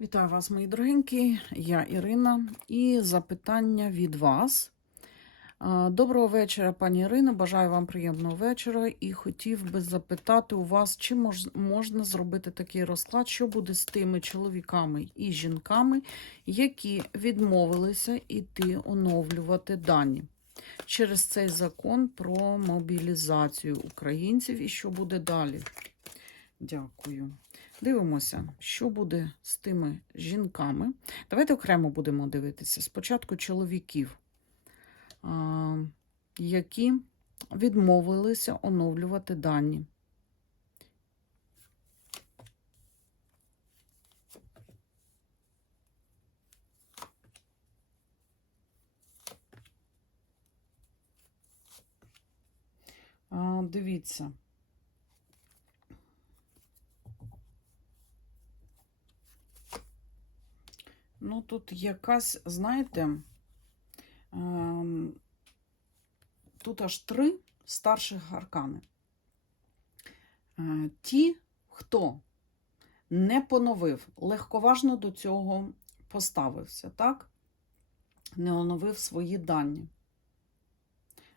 Вітаю вас, мої дорогенькі. Я Ірина, і запитання від вас. Доброго вечора, пані Ірино. Бажаю вам приємного вечора. І хотів би запитати у вас, чи мож, можна зробити такий розклад, що буде з тими чоловіками і жінками, які відмовилися йти оновлювати дані через цей закон про мобілізацію українців і що буде далі. Дякую. Дивимося, що буде з тими жінками. Давайте окремо будемо дивитися. Спочатку чоловіків, які відмовилися оновлювати дані. Дивіться. Ну, тут якась, знаєте, ем, тут аж три старших аркани. Е, Ті, хто не поновив, легковажно до цього поставився, так? Не оновив свої дані.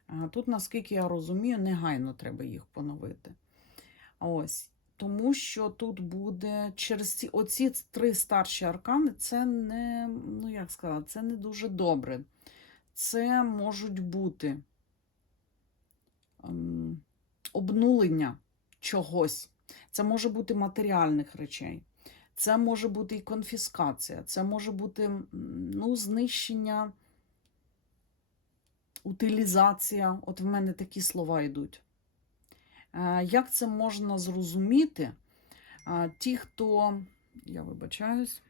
Е, Тут, наскільки я розумію, негайно треба їх поновити. Ось. Тому що тут буде через ці оці три старші аркани, це не, ну як сказати, це не дуже добре. Це можуть бути ем, обнулення чогось. Це може бути матеріальних речей. Це може бути і конфіскація, це може бути ну, знищення, утилізація. От в мене такі слова йдуть. Е, Як це можна зрозуміти? Е, Ті, хто, я вибачаюсь,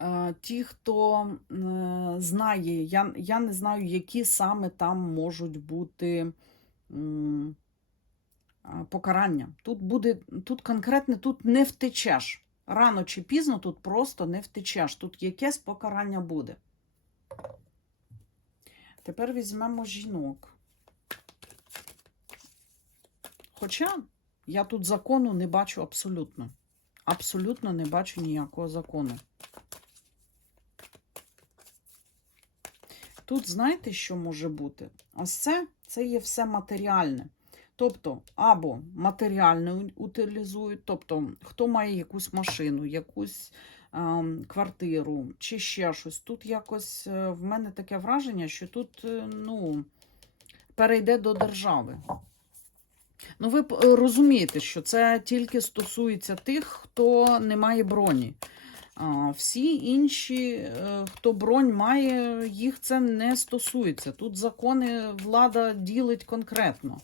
е, ті, хто знає, я, я не знаю, які саме там можуть бути покарання. Тут буде, тут конкретно тут не втечеш. Рано чи пізно тут просто не втечеш. Тут якесь покарання буде. Тепер візьмемо жінок. Хоча я тут закону не бачу абсолютно. Абсолютно не бачу ніякого закону. Тут знаєте, що може бути? Ось це, це є все матеріальне. Тобто, або матеріально утилізують, тобто, хто має якусь машину, якусь ем, квартиру чи ще щось. Тут якось е, в мене таке враження, що тут е, ну, перейде до держави. Ну, ви е, розумієте, що це тільки стосується тих, хто не має броні. Всі інші, е, хто бронь має, їх це не стосується. Тут закони влада ділить конкретно.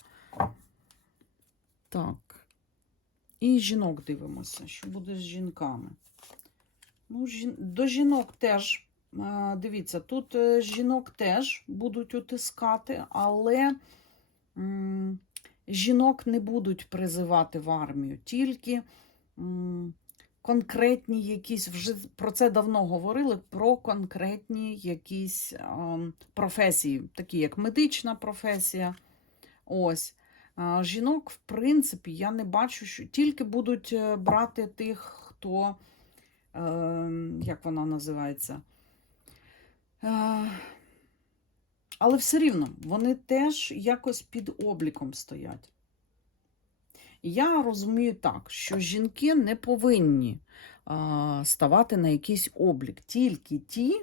Так. І жінок дивимося, що буде з жінками. Ну, До жінок теж, е, дивіться, тут жінок теж будуть утискати, але. Жінок не будуть призивати в армію, тільки конкретні якісь, вже про це давно говорили, про конкретні якісь ем, професії, такі як медична професія. Ось. Жінок, в принципі, я не бачу, що тільки будуть е, брати тих, хто, ем, як вона називається, Е, але все рівно вони теж якось під обліком стоять. Я розумію так, що жінки не повинні а, ставати на якийсь облік, тільки ті,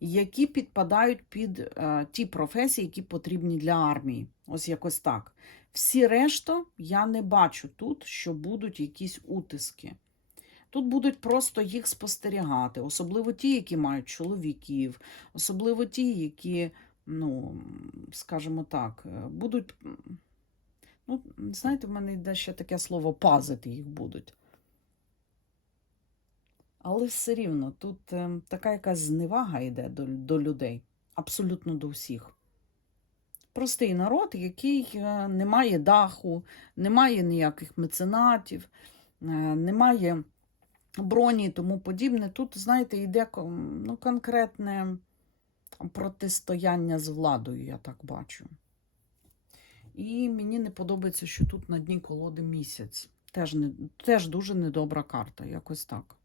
які підпадають під а, ті професії, які потрібні для армії. Ось якось так. Всі решта я не бачу тут, що будуть якісь утиски. Тут будуть просто їх спостерігати, особливо ті, які мають чоловіків, особливо ті, які ну, скажімо так, е, будуть. Ну, знаєте, в мене йде ще таке слово пазити їх будуть. Але все рівно тут е, така якась зневага йде до, до людей, абсолютно до всіх. Простий народ, який е, не має даху, не має ніяких меценатів, е, не має броні і тому подібне. Тут, знаєте, йде ну, конкретне протистояння з владою, я так бачу. І мені не подобається, що тут на дні колоди місяць. Теж, не, теж дуже недобра карта. Якось так.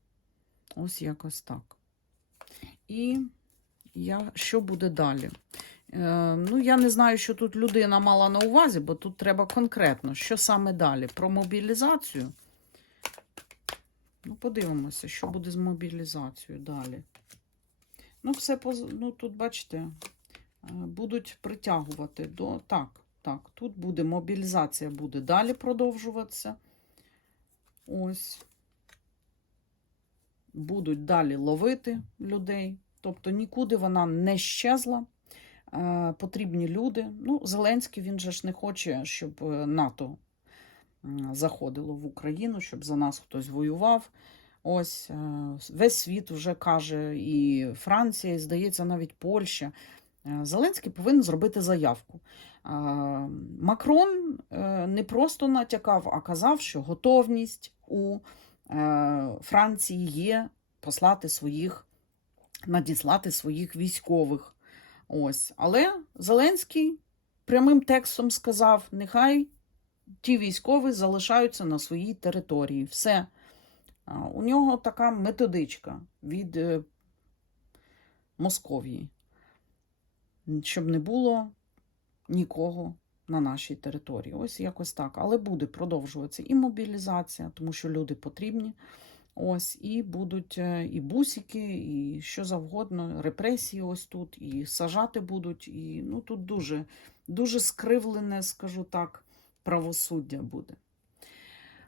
Ось якось так. І я, що буде далі? Е, ну, я не знаю, що тут людина мала на увазі, бо тут треба конкретно, що саме далі? Про мобілізацію. Ну, подивимося, що буде з мобілізацією далі. Ну, все ну, тут, бачите, е, будуть притягувати до. Так, так, тут буде мобілізація буде далі продовжуватися. Ось. Будуть далі ловити людей. Тобто нікуди вона не щезла. Е, Потрібні люди. Ну, Зеленський він же ж не хоче, щоб е, НАТО заходило в Україну, щоб за нас хтось воював. Ось е, весь світ вже каже, і Франція, і здається, навіть Польща. Е, Зеленський повинен зробити заявку. Е, Макрон не просто натякав, а казав, що готовність у Франції є послати своїх, надіслати своїх військових. Ось. Але Зеленський прямим текстом сказав: нехай ті військові залишаються на своїй території. Все. У нього така методичка від е, Московії, щоб не було нікого на нашій території. Ось якось так. Але буде продовжуватися і мобілізація, тому що люди потрібні. Ось, і будуть е, і бусики, і що завгодно, репресії ось тут, і сажати будуть. І ну тут дуже, дуже скривлене, скажу так, правосуддя буде.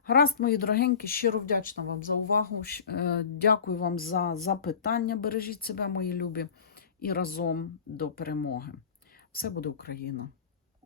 Гаразд, мої дорогенькі, щиро вдячна вам за увагу. Е, Дякую вам за запитання. Бережіть себе, мої любі, і разом до перемоги. Все буде Україна!